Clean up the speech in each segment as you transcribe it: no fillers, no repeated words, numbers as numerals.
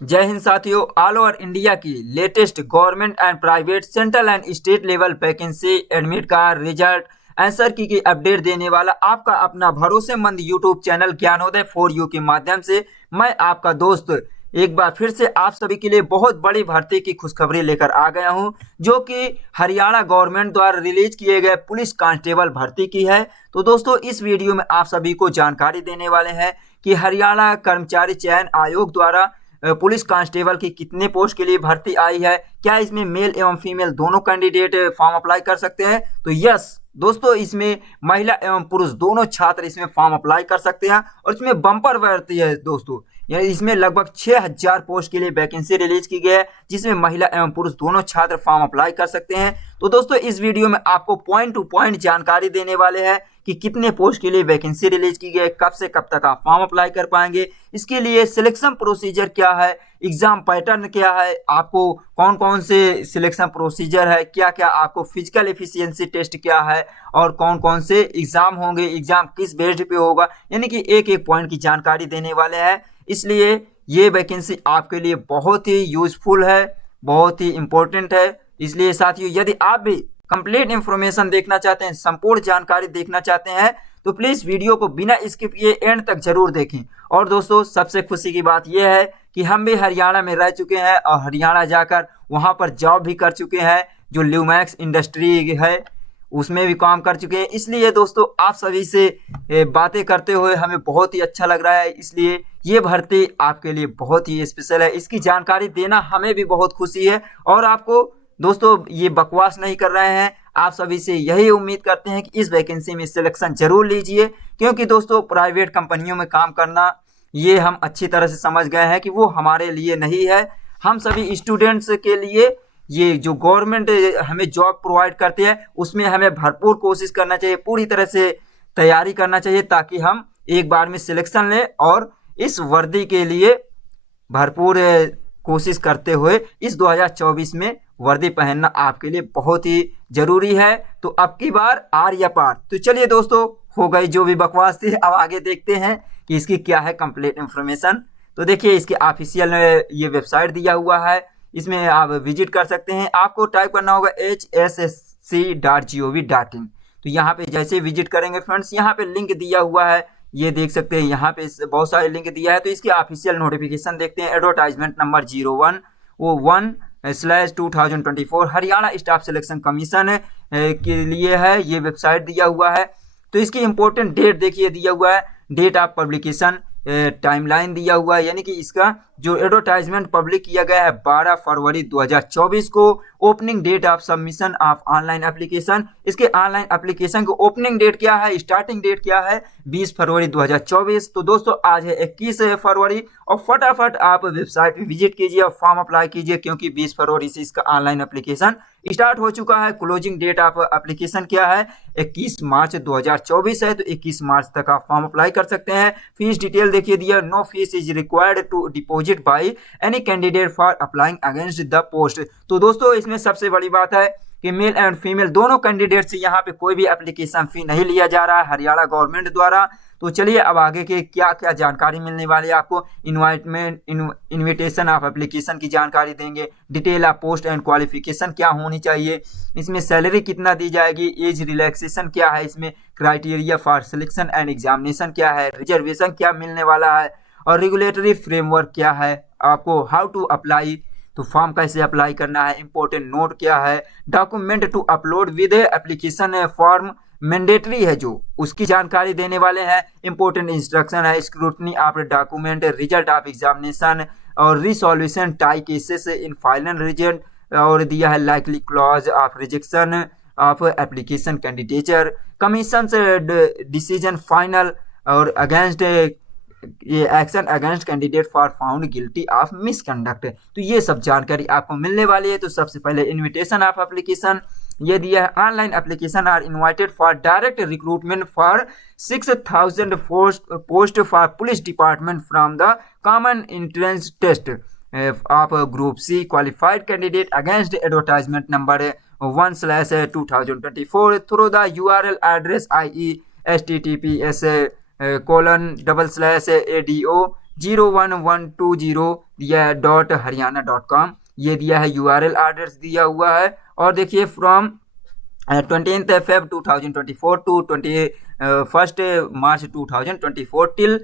जय हिंद साथियों। ऑल ओवर इंडिया की latest government and private central and state level vacancy admit card result answer key update देने वाला आपका अपना भरोसेमंद YouTube channel Gyanoday for you के माध्यम से मैं आपका दोस्त एक बार फिर से आप सभी के लिए बहुत बड़ी भर्ती की खुशखबरी लेकर आ गया हूं, जो कि हरियाणा गवर्नमेंट द्वारा रिलीज किए गए पुलिस कांस्टेबल भर्ती की है। तो दोस्तों इस वीडियो में आप सभी को जानकारी देने वाले हैं कि हरियाणा कर्मचारी चयन आयोग द्वारा पुलिस कांस्टेबल की कितने पोस्ट के लिए भर्ती आई है, क्या इसमें मेल एवं फीमेल दोनों कैंडिडेट फॉर्म अप्लाई कर सकते हैं। तो यस दोस्तों, इसमें महिला एवं पुरुष दोनों छात्र इसमें फॉर्म अप्लाई कर सकते हैं और इसमें बम्पर भर्ती है दोस्तों। यानी इसमें लगभग 6000 पोस्ट के लिए वैकेंसी रिलीज की गई है, जिसमें महिला एवं पुरुष दोनों छात्र फॉर्म अप्लाई कर सकते हैं। तो दोस्तों इस वीडियो में आपको पॉइंट टू पॉइंट जानकारी देने वाले हैं कि कितने पोस्ट के लिए वैकेंसी रिलीज की गई, कब से कब तक आप फॉर्म अप्लाई कर पाएंगे, इसके लिए सिलेक्शन प्रोसीजर क्या है, एग्जाम पैटर्न क्या है, आपको कौन कौन से सिलेक्शन प्रोसीजर है, क्या क्या आपको फिजिकल एफिशिएंसी टेस्ट क्या है और कौन कौन से एग्जाम होंगे, एग्जाम किस बेस्ड पे होगा, यानी कि एक एक पॉइंट की जानकारी देने वाले हैं। इसलिए ये वैकेंसी आपके लिए बहुत ही यूजफुल है, बहुत ही इंपॉर्टेंट है। इसलिए साथियों यदि आप भी कंप्लीट इंफॉर्मेशन देखना चाहते हैं, संपूर्ण जानकारी देखना चाहते हैं, तो प्लीज वीडियो को बिना स्किप किए एंड तक जरूर देखें। और दोस्तों सबसे खुशी की बात यह है कि हम भी हरियाणा में रह चुके हैं और हरियाणा जाकर वहां पर जॉब भी कर चुके हैं, जो ल्यूमैक्स इंडस्ट्री है उसमें भी काम कर चुके हैं। इसलिए दोस्तों आप सभी से बातें करते हुए हमें बहुत ही अच्छा लग रहा है। इसलिए ये भर्ती आपके लिए बहुत ही स्पेशल है, इसकी जानकारी देना हमें भी बहुत खुशी है। और आपको दोस्तों ये बकवास नहीं कर रहे हैं, आप सभी से यही उम्मीद करते हैं कि इस वैकेंसी में सिलेक्शन जरूर लीजिए, क्योंकि दोस्तों प्राइवेट कंपनियों में काम करना ये हम अच्छी तरह से समझ गए हैं कि वो हमारे लिए नहीं है। हम सभी स्टूडेंट्स के लिए ये जो गवर्नमेंट हमें जॉब प्रोवाइड करती है उसमें हमें भरपूर कोशिश करना चाहिए, पूरी तरह से तैयारी करना चाहिए, ताकि हम एक बार में सिलेक्शन लें और इस वर्दी के लिए भरपूर कोशिश करते हुए इस 2024 में वर्दी पहनना आपके लिए बहुत ही जरूरी है। तो अब की बार आर या पार। तो चलिए दोस्तों, हो गई जो भी बकवास थी, अब आगे देखते हैं कि इसकी क्या है कंप्लीट इंफॉर्मेशन। तो देखिए इसके ऑफिशियल ये वेबसाइट दिया हुआ है, इसमें आप विजिट कर सकते हैं। आपको टाइप करना होगा hssc.gov.in। तो यहाँ पे जैसे विजिट करेंगे फ्रेंड्स, यहाँ पे लिंक दिया हुआ है, ये देख सकते हैं, यहाँ पे बहुत सारे लिंक दिया है। तो इसकी ऑफिशियल नोटिफिकेशन देखते हैं। एडवर्टाइजमेंट नंबर 01 वो 1/2024 हरियाणा स्टाफ सिलेक्शन कमीशन के लिए है, ये वेबसाइट दिया हुआ है। तो इसकी इंपॉर्टेंट डेट देखिए दिया हुआ है, डेट ऑफ पब्लिकेशन टाइमलाइन दिया हुआ है, यानी कि इसका जो एडवर्टाइजमेंट पब्लिक किया गया है 12 फरवरी 2024 को। Opening date of submission of online application, इसके ऑनलाइन एप्लीकेशन को ओपनिंग डेट क्या है, स्टार्टिंग डेट क्या है, 20 फरवरी 2024। तो दोस्तों आज है 21 फरवरी और फटाफट आप वेबसाइट पे विजिट कीजिए और फॉर्म अप्लाई कीजिए, क्योंकि 20 फरवरी से इसका ऑनलाइन एप्लीकेशन स्टार्ट हो चुका है। क्लोजिंग डेट ऑफ एप्लीकेशन क्या है, 21 मार्च 2024 है। तो 21 मार्च तक आप फॉर्म अप्लाई कर सकते हैं। फीस डिटेल देखिए दिया, no fees is required to deposit by any candidate for applying against the post. तो दोस्तों इसमें सबसे बड़ी बात है कि मेल एंड फीमेल दोनों कैंडिडेट से यहाँ पे कोई भी एप्लीकेशन फी नहीं लिया जा रहा है हरियाणा गवर्नमेंट द्वारा। तो चलिए अब आगे के क्या क्या जानकारी मिलने वाली है आपको। इन्विटेशन ऑफ एप्लीकेशन की जानकारी देंगे, detail of post and qualification क्या होनी चाहिए, इसमें सैलरी कितना दी जाएगी, एज रिलैक्सेशन क्या है, इसमें criteria for selection and examination क्या है, रिजर्वेशन क्या मिलने वाला है और रेगुलेटरी फ्रेमवर्क क्या है, आपको हाउ टू अप्लाई, तो फॉर्म कैसे अप्लाई करना है, इंपॉर्टेंट नोट क्या है, document to upload with application form mandatory है जो उसकी जानकारी देने वाले हैं। इंपॉर्टेंट इंस्ट्रक्शन है, scrutiny of document, result of examination और resolution tie cases in final result, और दिया है likely clause of rejection of application candidature, commission decision final और अगेंस्ट ये action against candidate for found guilty of misconduct. तो ये सब जानकारी आपको मिलने वाली है। तो सबसे पहले इनविटेशन ऑफ एप्लीकेशन ये दिया है, online application are invited for direct recruitment for 6000 post for police department from the common entrance test of group C qualified candidate against advertisement number 1/2024 through the URL address IE https://ADO 01120 दिया है .haryana.com, ये दिया है URL address दिया हुआ है। और देखिए from 20th Feb 2024 to 21st March 2024 till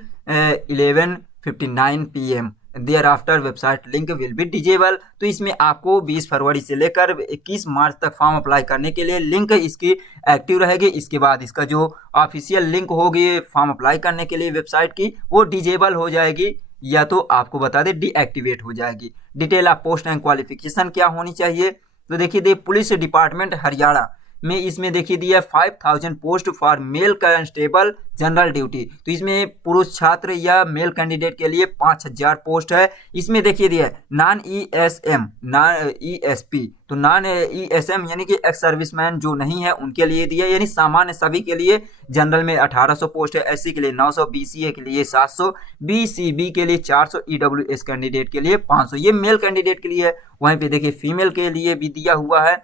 11:59 PM thereafter website link will be disable. तो इसमें आपको 20 फरवरी से लेकर 21 मार्च तक फॉर्म अप्लाई करने के लिए लिंक इसकी एक्टिव रहेगी। इसके बाद इसका जो ऑफिशियल लिंक होगी फॉर्म अप्लाई करने के लिए वेबसाइट की, वो डिजेबल हो जाएगी या तो आपको बता दें डीएक्टिवेट हो जाएगी। Detail of post and qualification क्या होनी चाहिए, तो देखिए पुलिस डिपार्टमेंट हरियाणा में इसमें देखिए दिया 5000 post for male constable general duty. तो इसमें पुरुष छात्र या मेल कैंडिडेट के लिए 5000 पोस्ट है। इसमें देखिए दिया नॉन ESM नॉन ESP, तो नॉन ESM यानी कि एक्स सर्विसमैन जो नहीं है उनके लिए दिया, यानी सामान्य सभी के लिए। जनरल में 1800 पोस्ट है, SC के लिए 900, BCA के लिए 700, BCB के लिए 400, EWS कैंडिडेट के लिए 500, ये मेल कैंडिडेट के लिए है। वहीं पे देखिए फीमेल के लिए भी दिया हुआ है।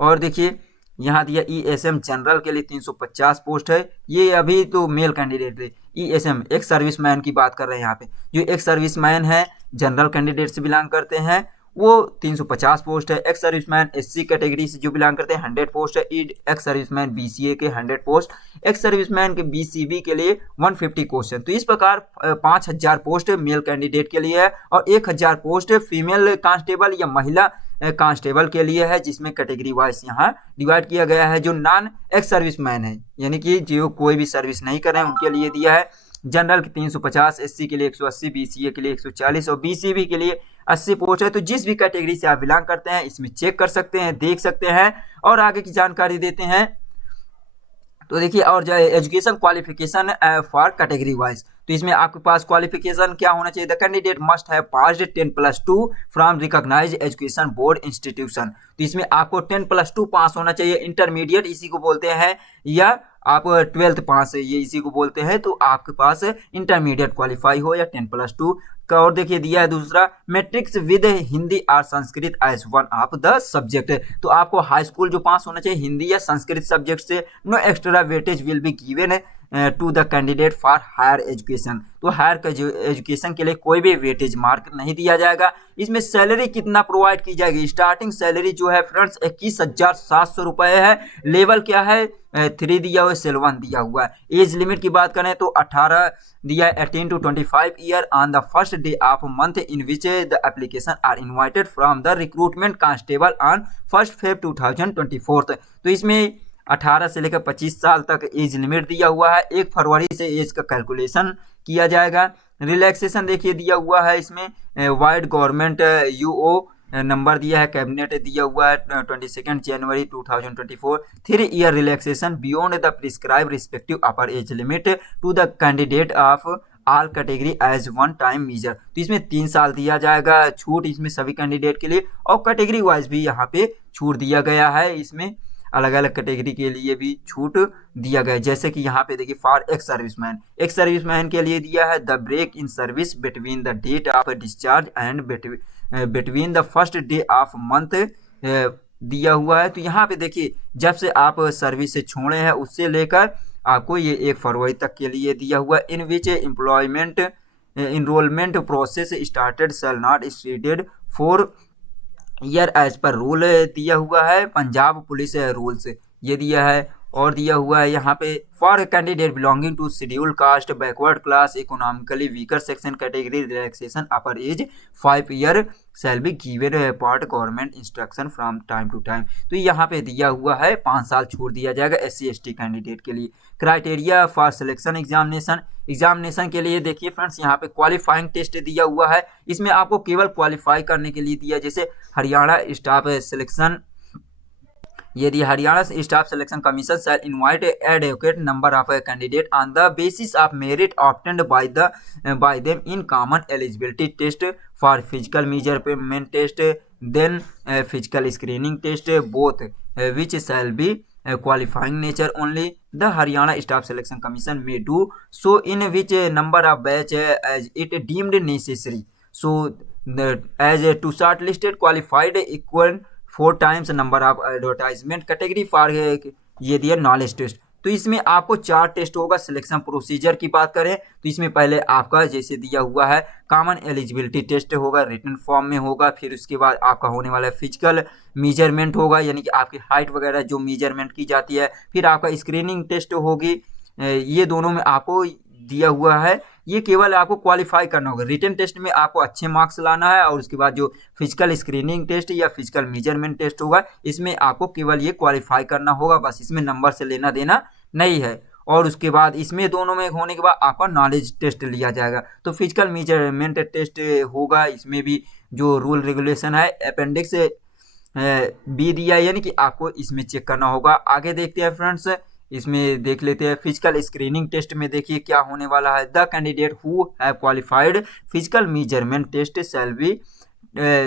और देखिए यहाँ दिया ESM जनरल के लिए 350 पोस्ट है, ये अभी तो मेल कैंडिडेट है। ESM एक सर्विसमैन की बात कर रहे हैं यहाँ पे, जो एक सर्विसमैन है जनरल कैंडिडेट से बिलोंग करते हैं वो 350 पोस्ट है। एक्स सर्विसमैन SC कैटेगरी से जो बिलोंग करते हैं 100 पोस्ट है। एक्स सर्विसमैन BCA के 100 पोस्ट, एक्स सर्विसमैन के BCB के लिए 150 क्वेश्चन। तो इस प्रकार 5000 पोस्ट मेल कैंडिडेट के लिए है और 1000 पोस्ट फीमेल कांस्टेबल या महिला कांस्टेबल के लिए है, जिसमें कैटेगरी वाइज यहाँ डिवाइड किया गया है। जो नॉन एक्स सर्विसमैन है यानी कि जो कोई भी सर्विस नहीं कर रहे हैं उनके लिए दिया है। जनरल के 350, SC के लिए 180, BCA के लिए 140 और BCB के लिए 80 पोस्ट है। तो जिस भी कैटेगरी से आप बिलोंग करते हैं इसमें चेक कर सकते हैं, देख सकते हैं। और आगे की जानकारी देते हैं तो देखिए, और जो education qualification for category wise, तो इसमें आपके पास क्वालिफिकेशन क्या होना चाहिए, the candidate must have passed 10+2 from recognised education board institution. तो इसमें आपको 10+2 पास होना चाहिए, इंटरमीडिएट इसी को बोलते हैं, या आप 12th पास है ये इसी को बोलते हैं। तो आपके पास इंटरमीडिएट क्वालिफाई हो या 10+2 का। और देखिए दिया है दूसरा, मैट्रिक्स विद हिंदी और Sanskrit as one of the subject. तो आपको हाई स्कूल जो पास होना चाहिए हिंदी या संस्कृत सब्जेक्ट से। No extra weightage will be given to the candidate for higher education. तो हायर एजुकेशन के लिए कोई भी वेटेज मार्क नहीं दिया जाएगा। इसमें सैलरी कितना प्रोवाइड की जाएगी, स्टार्टिंग सैलरी जो है फ्रेंड्स 21,700 रुपये है। लेवल क्या है 3 दिया हुआ है, सेल 1 दिया हुआ है। एज लिमिट की बात करें तो 18 दिया है, 18 to 25 year on the first day of month in which the application are invited from the recruitment constable on 1 Feb 2024। तो इसमें 18 से लेकर 25 साल तक एज लिमिट दिया हुआ है। 1 फरवरी से एज का कैलकुलेशन किया जाएगा। रिलैक्सेशन देखिए दिया हुआ है इसमें वाइड गवर्नमेंट UO नंबर दिया है, कैबिनेट दिया हुआ है 22 जनवरी 2024। 3 year relaxation beyond the prescribe respective upper age limit to the candidate of all category as one time measure. तो इसमें 3 साल दिया जाएगा छूट इसमें सभी कैंडिडेट के लिए। और कैटेगरी वाइज भी यहाँ पे छूट दिया गया है, इसमें अलग अलग कैटेगरी के लिए भी छूट दिया गया है। जैसे कि यहाँ पे देखिए फॉर एक्स सर्विसमैन के लिए दिया है the break in service between the date of discharge and between the first day of month दिया हुआ है। तो यहाँ पे देखिए जब से आप सर्विस से छोड़े हैं उससे लेकर आपको ये 1 फरवरी तक के लिए दिया हुआ है। In which employment enrolment process started shall not stated for year as per rule दिया हुआ है, पंजाब पुलिस रूल्स ये दिया है। और दिया हुआ है यहाँ पे for candidate belonging to scheduled caste backward class economically weaker section category relaxation upper age 5 year shall be given part government instruction from time to time. तो यहाँ पे दिया हुआ है 5 साल छूट दिया जाएगा SC ST कैंडिडेट के लिए। क्राइटेरिया फॉर सिलेक्शन एग्जामिनेशन के लिए देखिए फ्रेंड्स यहाँ पे क्वालिफाइंग टेस्ट दिया हुआ है। इसमें आपको केवल क्वालिफाई करने के लिए दिया, जैसे हरियाणा स्टाफ सिलेक्शन, यदि Haryana staff selection commission shall invite adequate number of candidate on the basis of merit obtained by them in common eligibility test for physical measurement test then physical screening test both which shall be qualifying nature only. The Haryana Staff Selection Commission may do so in which number of batch as it deemed necessary. So as to shortlisted qualified equal 4 times number of advertisement category for ये दिया knowledge test. तो इसमें आपको 4 test होगा। Selection procedure की बात करें तो इसमें पहले आपका जैसे दिया हुआ है कॉमन एलिजिबिलिटी टेस्ट होगा, रिटन फॉर्म में होगा। फिर उसके बाद आपका होने वाला फिजिकल मेजरमेंट होगा, यानी कि आपकी हाइट वगैरह जो मेजरमेंट की जाती है। फिर आपका स्क्रीनिंग टेस्ट होगी। ये दोनों में आपको दिया हुआ है, ये केवल आपको क्वालिफाई करना होगा। रिटन टेस्ट में आपको अच्छे मार्क्स लाना है, और उसके बाद जो फिजिकल स्क्रीनिंग टेस्ट या फिजिकल मेजरमेंट टेस्ट होगा इसमें आपको केवल ये क्वालिफाई करना होगा, बस इसमें नंबर से लेना देना नहीं है। और उसके बाद इसमें दोनों में होने के बाद आपका नॉलेज टेस्ट लिया जाएगा। तो फिजिकल मेजरमेंट टेस्ट होगा, इसमें भी जो रूल रेगुलेशन है अपेंडिक्स बी दिया है, यानी कि आपको इसमें चेक करना होगा। आगे देखते हैं फ्रेंड्स, इसमें देख लेते हैं फिजिकल स्क्रीनिंग टेस्ट में देखिए क्या होने वाला है। The candidate who have qualified physical measurement test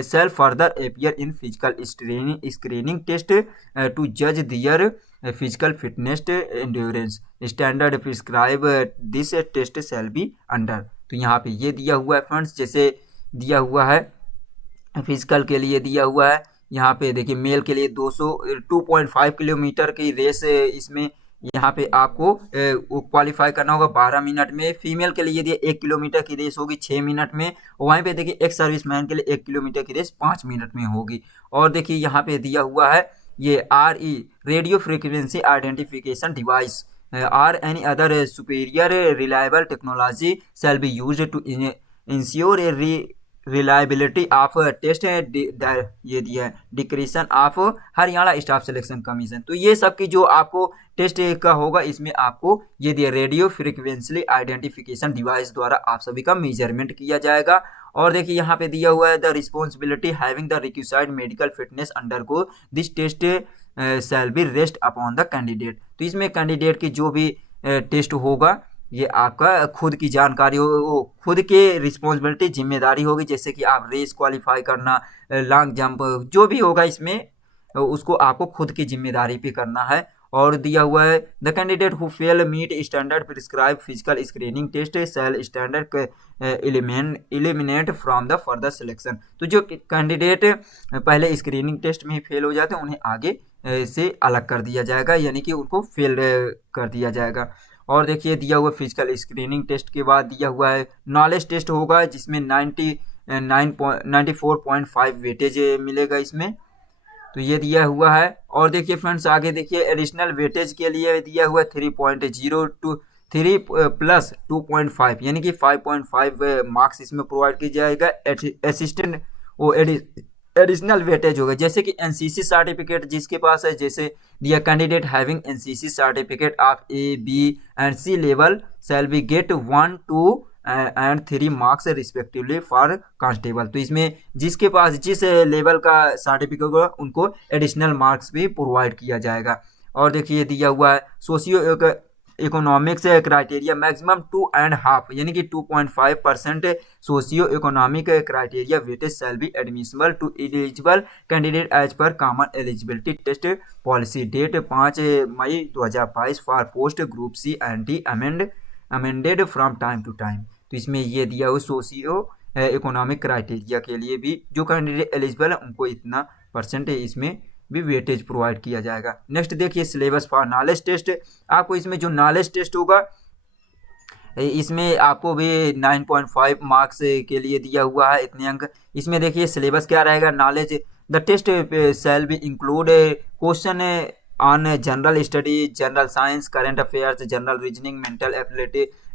shall further appear in physical screening test to judge their physical fitness endurance standard prescribe this test shall be under। तो यहाँ पे ये दिया हुआ है फ्रेंड्स, जैसे दिया हुआ है फिजिकल के लिए दिया हुआ है। यहाँ पे देखिए मेल के लिए 2.5 किलोमीटर की रेस इसमें यहाँ पे आपको क्वालिफाई करना होगा 12 मिनट में। फीमेल के लिए यदि 1 किलोमीटर की रेस होगी 6 मिनट में। वहीं पे देखिए एक सर्विसमैन के लिए 1 किलोमीटर की रेस 5 मिनट में होगी। और देखिए यहाँ पे दिया हुआ है ये radio frequency identification device or any other superior reliable technology shall be used to ensure reliability of test ये दिया है discretion of Haryana staff selection commission. तो ये सब की जो आपको टेस्ट का होगा इसमें आपको ये दिया रेडियो फ्रीक्वेंसी आइडेंटिफिकेशन डिवाइस द्वारा आप सभी का मेजरमेंट किया जाएगा। और देखिए यहाँ पे दिया हुआ है the responsibility having the requisite medical fitness undergo this test shall be rest upon the candidate. तो इसमें कैंडिडेट की जो भी टेस्ट होगा ये आपका खुद की जानकारी हो, खुद के रिस्पॉन्सिबिलिटी जिम्मेदारी होगी। जैसे कि आप रेस क्वालिफाई करना, लॉन्ग जंप जो भी होगा इसमें उसको आपको खुद की जिम्मेदारी पे करना है। और दिया हुआ है the candidate who fail meet standard prescribe physical screening test shall standard eliminate from the further selection. तो जो कैंडिडेट पहले स्क्रीनिंग टेस्ट में ही फेल हो जाते हैं उन्हें आगे से अलग कर दिया जाएगा, यानी कि उनको फेल कर दिया जाएगा। और देखिए दिया हुआ फिजिकल स्क्रीनिंग टेस्ट के बाद दिया हुआ है नॉलेज टेस्ट होगा, जिसमें 94.5 वेटेज मिलेगा इसमें। तो ये दिया हुआ है। और देखिए फ्रेंड्स आगे देखिए एडिशनल वेटेज के लिए दिया हुआ 3.0 टू 3 प्लस 2.5 यानी कि 5.5 मार्क्स इसमें प्रोवाइड की जाएगा। असिस्टेंट वो एडिशनल वेटेज होगा, जैसे कि एनसीसी सर्टिफिकेट जिसके पास है, जैसे दिया candidate having NCC certificate of A B and C level shall be get 1, 2 and 3 marks respectively for constable. तो इसमें जिसके पास जिस लेवल का सर्टिफिकेट होगा उनको एडिशनल मार्क्स भी प्रोवाइड किया जाएगा। और देखिए दिया हुआ है सोशियो इकोनॉमिक्स क्राइटेरिया मैक्सिमम 2.5 यानी कि 2.5% socio economic criteria weightage shall be admissible to eligible candidate as per common eligibility test policy date 5 मई 2022 for post group C and D amended from time to time. तो इसमें ये दिया हुआ socio economic criteria के लिए भी जो कैंडिडेट एलिजिबल है उनको इतना परसेंट इसमें भी वेटेज प्रोवाइड किया जाएगा। नेक्स्ट देखिए सिलेबस फॉर नॉलेज टेस्ट। आपको इसमें जो नॉलेज टेस्ट होगा इसमें आपको भी 9.5 मार्क्स के लिए दिया हुआ है, इतने अंक। इसमें देखिए सिलेबस क्या रहेगा knowledge the test shall be include question on general study, general science, current affairs, general reasoning, mental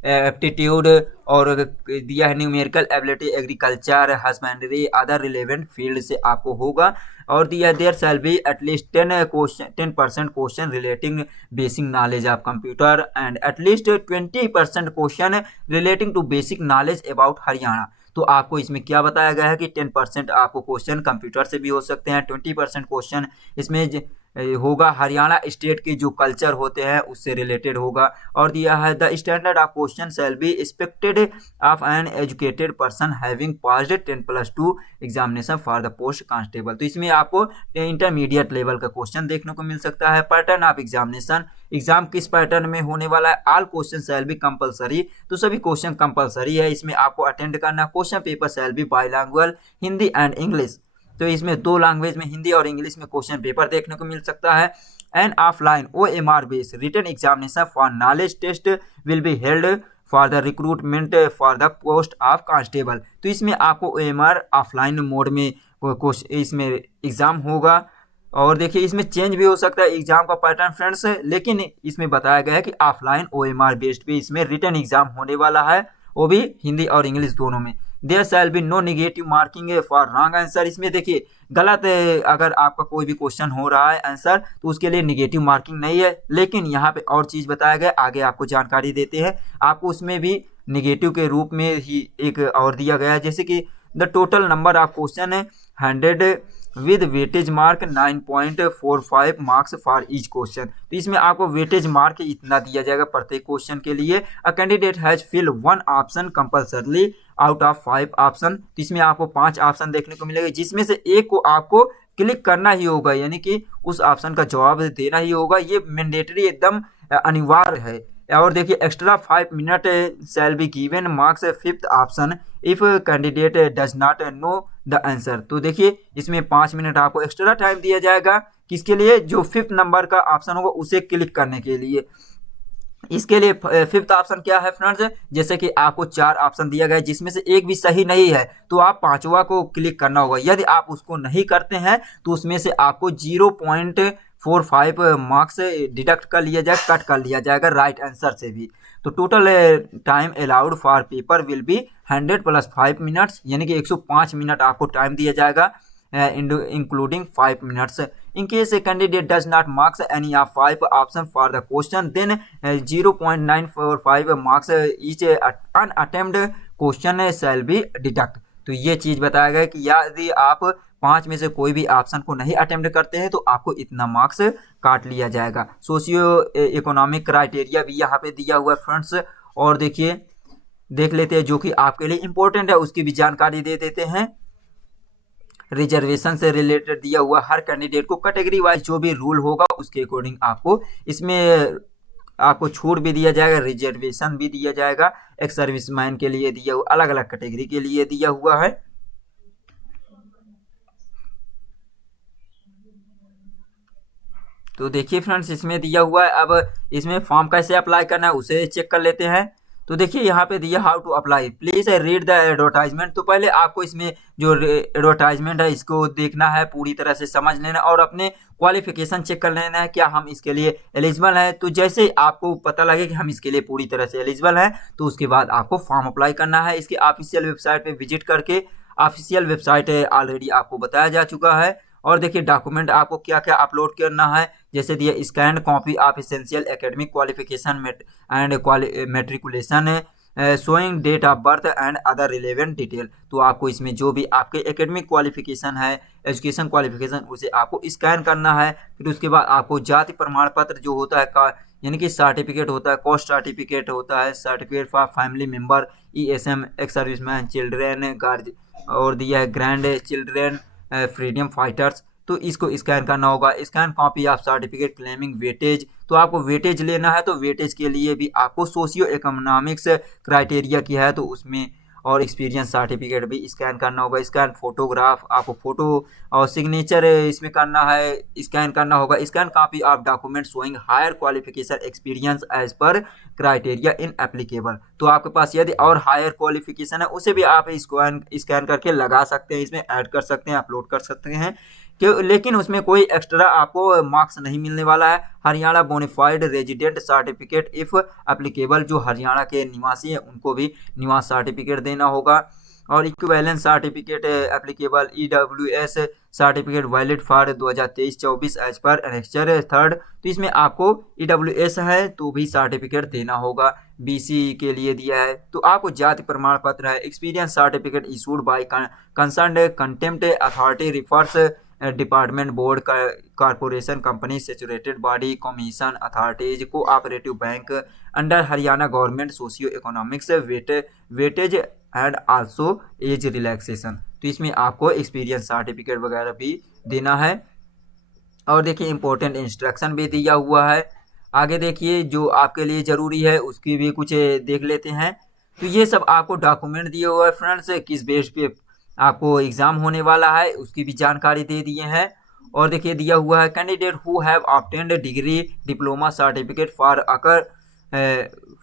aptitude और दिया है numerical ability, agriculture, husbandry, other relevant field से आपको होगा। और दिया there shall be at least 10% question relating basic knowledge of computer and at least 20% question relating to basic knowledge about Haryana. तो आपको इसमें क्या बताया गया है कि 10% आपको क्वेश्चन कंप्यूटर से भी हो सकते हैं, 20% क्वेश्चन इसमें होगा हरियाणा स्टेट के जो कल्चर होते हैं उससे रिलेटेड होगा। और दिया है the standard of question shall be expected of an educated person having passed 10+2 examination for the post constable. तो इसमें आपको इंटरमीडिएट लेवल का क्वेश्चन देखने को मिल सकता है। पैटर्न ऑफ एग्जामिनेशन, एग्जाम किस पैटर्न में होने वाला है। All question shall be compulsory, तो सभी क्वेश्चन कंपलसरी है, इसमें आपको अटेंड करना। Question paper shall be bilingual Hindi and English. तो इसमें 2 लैंग्वेज में हिंदी और इंग्लिश में क्वेश्चन पेपर देखने को मिल सकता है। And offline OMR based written examination for knowledge test will be held for the recruitment for the post of constable. तो इसमें आपको OMR ऑफलाइन मोड में इसमें एग्जाम होगा। और देखिए इसमें चेंज भी हो सकता है एग्जाम का पैटर्न फ्रेंड्स, लेकिन इसमें बताया गया है कि ऑफलाइन OMR बेस्ड पे इसमें रिटन एग्जाम होने वाला है, वो भी हिंदी और इंग्लिश दोनों में। There shall be no negative marking for wrong answer. इसमें देखिए गलत अगर आपका कोई भी क्वेश्चन हो रहा है आंसर तो उसके लिए नेगेटिव मार्किंग नहीं है, लेकिन यहाँ पे और चीज़ बताया गया, आगे आपको जानकारी देते हैं। आपको उसमें भी नेगेटिव के रूप में ही एक और दिया गया है, जैसे कि the total number of question है 100 with weightage mark 9.45 marks for each question. तो इसमें आपको वेटेज मार्क इतना दिया जाएगा प्रत्येक क्वेश्चन के लिए। A candidate has fill 1 option compulsorily out of 5 option. तो इसमें आपको 5 ऑप्शन देखने को मिलेगा, जिसमें से एक को आपको क्लिक करना ही होगा, यानी कि उस ऑप्शन का जवाब देना ही होगा। ये मैंडेटरी एकदम अनिवार्य है। और देखिए extra 5 minute shell be given marks 5th option if candidate does not know the answer. तो देखिए इसमें 5 मिनट आपको एक्स्ट्रा टाइम दिया जाएगा, किसके लिए, जो 5th नंबर का ऑप्शन होगा उसे क्लिक करने के लिए। इसके लिए 5th ऑप्शन क्या है फ्रेंड्स, जैसे कि आपको 4 ऑप्शन दिया गया है जिसमें से एक भी सही नहीं है, तो आप 5वां को क्लिक करना होगा। यदि आप उसको नहीं करते हैं तो उसमें से आपको 0.45 मार्क्स डिडक्ट कर लिया जाएगा, कट कर लिया जाएगा राइट आंसर से भी। तो total time allowed for paper will be 100 + 5 minutes, यानी कि 105 मिनट आपको टाइम दिया जाएगा, including 5 minutes. In case a candidate does not marks any of 5 options for the question, then 0.945 marks each unattempted question shall be deduct. तो ये चीज़ बताया गया कि यदि आप 5 में से कोई भी ऑप्शन को नहीं अटेम्प्ट करते हैं तो आपको इतना मार्क्स काट लिया जाएगा। सोशियो इकोनॉमिक क्राइटेरिया भी यहाँ पे दिया हुआ है फ्रेंड्स, और देखिए देख लेते हैं जो कि आपके लिए इम्पोर्टेंट है, उसकी भी जानकारी दे देते हैं। रिजर्वेशन से रिलेटेड दिया हुआ हर कैंडिडेट को कैटेगरी वाइज जो भी रूल होगा उसके अकॉर्डिंग आपको इसमें आपको छूट भी दिया जाएगा, रिजर्वेशन भी दिया जाएगा। एक सर्विसमैन के लिए दिया हुआ, अलग अलग कैटेगरी के लिए दिया हुआ है। तो देखिए फ्रेंड्स इसमें दिया हुआ है। अब इसमें फॉर्म कैसे अप्लाई करना है उसे चेक कर लेते हैं। तो देखिए यहाँ पे दिया how to apply, please read the advertisement. तो पहले आपको इसमें जो एडवर्टाइजमेंट है इसको देखना है, पूरी तरह से समझ लेना और अपने क्वालिफिकेशन चेक कर लेना है क्या हम इसके लिए एलिजिबल हैं। तो जैसे आपको पता लगे कि हम इसके लिए पूरी तरह से एलिजिबल हैं तो उसके बाद आपको फॉर्म अप्लाई करना है। इसकी ऑफिशियल वेबसाइट पे विजिट करके, ऑफिशियल वेबसाइट ऑलरेडी आपको बताया जा चुका है। और देखिए डॉक्यूमेंट आपको क्या क्या अपलोड करना है, जैसे दिया scan copy of essential academic qualification and matriculation showing date of birth and other relevant detail. तो आपको इसमें जो भी आपके एकेडमिक क्वालिफिकेशन है, एजुकेशन क्वालिफिकेशन, उसे आपको स्कैन करना है। फिर उसके बाद आपको जाति प्रमाण पत्र जो होता है यानी कि सर्टिफिकेट होता है, कास्ट सर्टिफिकेट होता है, certificate for family member, ESM ex serviceman, children guard, और दिया है ग्रैंड चिल्ड्रेन फ्रीडम फाइटर्स। तो इसको स्कैन करना होगा। Scan copy of certificate claiming weightage, तो आपको वेटेज लेना है, तो वेटेज के लिए भी आपको सोशियो इकोनॉमिक्स क्राइटेरिया की है तो उसमें, और एक्सपीरियंस सर्टिफिकेट भी स्कैन करना होगा। स्कैन फोटोग्राफ, आपको फोटो और सिग्नेचर इसमें करना है, स्कैन करना होगा। Scan copy of document showing higher qualification experience as per criteria in applicable. तो आपके पास यदि और हायर क्वालिफिकेशन है उसे भी आप स्कैन करके लगा सकते हैं, इसमें ऐड कर सकते हैं, अपलोड कर सकते हैं कि, लेकिन उसमें कोई एक्स्ट्रा आपको मार्क्स नहीं मिलने वाला है। Haryana bonafide resident certificate if applicable, जो हरियाणा के निवासी हैं उनको भी निवास सर्टिफिकेट देना होगा। और equivalence certificate applicable, EWS certificate valid for 2023-24 as per annexure 3rd। तो इसमें आपको EWS है तो भी सर्टिफिकेट देना होगा। BC के लिए दिया है तो आपको जाति प्रमाण पत्र है। Experience certificate issued by concerned contempt authority refers department, board, corporation, company, saturated body, commission, authorities, cooperative bank under Haryana government, socio economics weightage and also age relaxation. तो इसमें आपको एक्सपीरियंस सर्टिफिकेट वगैरह भी देना है। और देखिए इंपॉर्टेंट इंस्ट्रक्शन भी दिया हुआ है। आगे देखिए जो आपके लिए ज़रूरी है उसकी भी कुछ देख लेते हैं। तो ये सब आपको डॉक्यूमेंट दिए हुआ है फ्रेंड्स, किस बेस पे आपको एग्जाम होने वाला है उसकी भी जानकारी दे दिए हैं। और देखिए दिया हुआ है candidate who have obtained degree diploma certificate for occur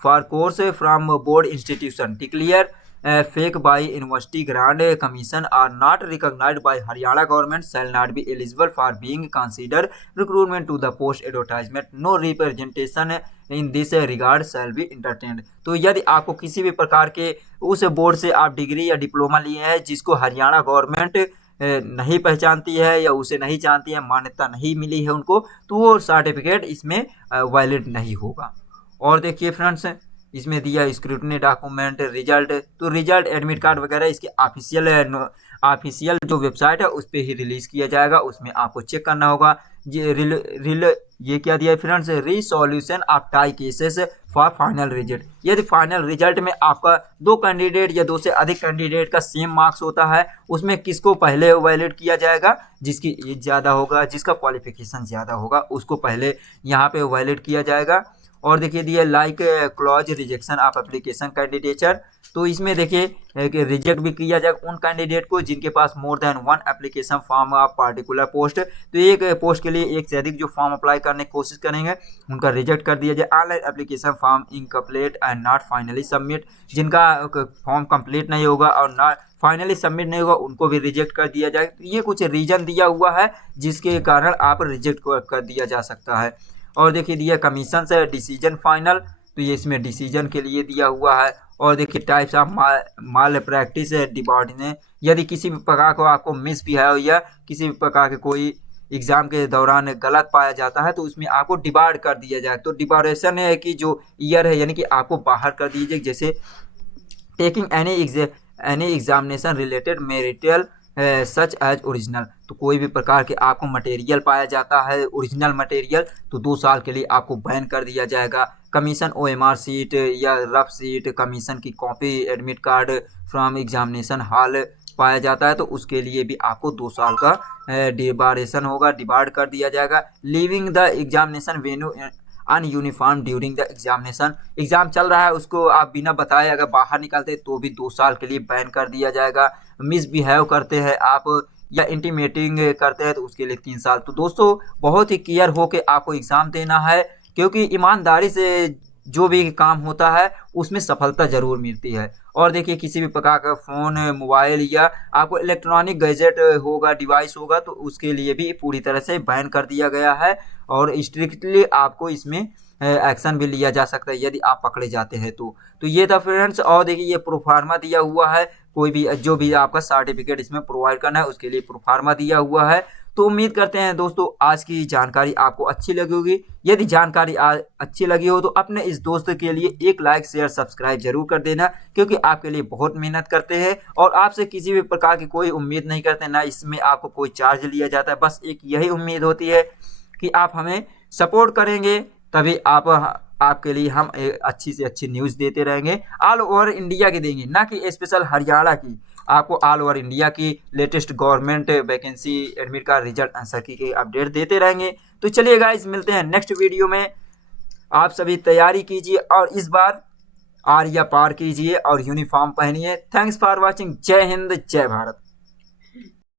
for course from board institution declare fake by university grant commission or not recognised by Haryana government shall not be eligible for being consider recruitment to the post advertisement no representation in this regard shall be entertained. तो यदि आपको किसी भी प्रकार के उस board से आप डिग्री या डिप्लोमा लिए हैं जिसको हरियाणा गवर्नमेंट नहीं पहचानती है या उसे नहीं जानती है, मान्यता नहीं मिली है उनको, तो वो सर्टिफिकेट इसमें वैलिड नहीं होगा। और देखिए फ्रेंड्स इसमें दिया स्क्रूटनी डॉक्यूमेंट रिजल्ट, तो रिजल्ट एडमिट कार्ड वगैरह इसके ऑफिशियल जो वेबसाइट है उस पर ही रिलीज किया जाएगा, उसमें आपको चेक करना होगा। ये क्या दिया है friends, resolution of tie cases for final result. यदि फाइनल रिजल्ट में आपका दो कैंडिडेट या दो से अधिक कैंडिडेट का सेम मार्क्स होता है, उसमें किसको पहले वैलिड किया जाएगा, जिसकी एज ज़्यादा होगा, जिसका क्वालिफिकेशन ज़्यादा होगा उसको पहले यहाँ पे वैलिड किया जाएगा। और देखिए दिया like clause rejection of application candidature, तो इसमें देखिए कि रिजेक्ट भी किया जाएगा उन कैंडिडेट को जिनके पास more than one application form of particular post, तो एक पोस्ट के लिए एक से अधिक जो फॉर्म अप्लाई करने की कोशिश करेंगे उनका रिजेक्ट कर दिया जाए। Online application form incomplete and not finally submit, जिनका फॉर्म कंप्लीट नहीं होगा और नॉट फाइनली सबमिट नहीं होगा उनको भी रिजेक्ट कर दिया जाए। तो ये कुछ रीजन दिया हुआ है जिसके कारण आप रिजेक्ट कर दिया जा सकता है। और देखिए दिया कमीशन से डिसीजन फाइनल, तो ये इसमें डिसीजन के लिए दिया हुआ है। और देखिए types of mall practice department, यदि किसी भी प्रकार को आपको मिस भी है या किसी भी प्रकार के कोई एग्जाम के दौरान गलत पाया जाता है तो उसमें आपको डिबार्ड कर दिया जाए। तो डिबारेशन है कि जो ईयर है यानी कि आपको बाहर कर दीजिए, जैसे taking any examination related material such as original, तो कोई भी प्रकार के आपको मटेरियल पाया जाता है ओरिजिनल मटेरियल तो 2 साल के लिए आपको बैन कर दिया जाएगा। कमीशन OMR सीट या रफ सीट, कमीशन की copy, admit card from examination hall पाया जाता है तो उसके लिए भी आपको 2 साल का डिबारेशन होगा, डिबार्ड कर दिया जाएगा। Leaving the examination venue in uniform during the examination, exam चल रहा है उसको आप बिना बताए अगर बाहर निकलते तो भी 2 साल के लिए बैन कर दिया जाएगा। मिसबिहेव करते हैं आप या इंटीमेटिंग करते हैं तो उसके लिए 3 साल। तो दोस्तों बहुत ही केयर होके आपको एग्ज़ाम देना है, क्योंकि ईमानदारी से जो भी काम होता है उसमें सफलता ज़रूर मिलती है। और देखिए किसी भी प्रकार का फ़ोन, मोबाइल या आपको इलेक्ट्रॉनिक गैजेट होगा, डिवाइस होगा तो उसके लिए भी पूरी तरह से बैन कर दिया गया है और स्ट्रिक्टली आपको इसमें एक्शन भी लिया जा सकता है यदि आप पकड़े जाते हैं तो ये था फ्रेंड्स। और देखिए ये प्रोफार्मा दिया हुआ है, कोई भी जो भी आपका सर्टिफिकेट इसमें प्रोवाइड करना है उसके लिए प्रोफार्मा दिया हुआ है। तो उम्मीद करते हैं दोस्तों आज की जानकारी आपको अच्छी लगी होगी। यदि जानकारी अच्छी लगी हो तो अपने इस दोस्त के लिए एक लाइक शेयर सब्सक्राइब जरूर कर देना, क्योंकि आपके लिए बहुत मेहनत करते हैं और आपसे किसी भी प्रकार की कोई उम्मीद नहीं करते, ना इसमें आपको कोई चार्ज लिया जाता है। बस एक यही उम्मीद होती है कि आप हमें सपोर्ट करेंगे, तभी आपके लिए हम अच्छी से अच्छी न्यूज़ देते रहेंगे, ऑल ओवर इंडिया की देंगे, ना कि स्पेशल हरियाणा की। आपको ऑल ओवर इंडिया की latest government vacancy, admit card, result, answer की के अपडेट देते रहेंगे। तो चलिए गाइस मिलते हैं नेक्स्ट वीडियो में। आप सभी तैयारी कीजिए और इस बार आर्या पार कीजिए और यूनिफॉर्म पहनिए। Thanks for watching. जय हिंद, जय भारत।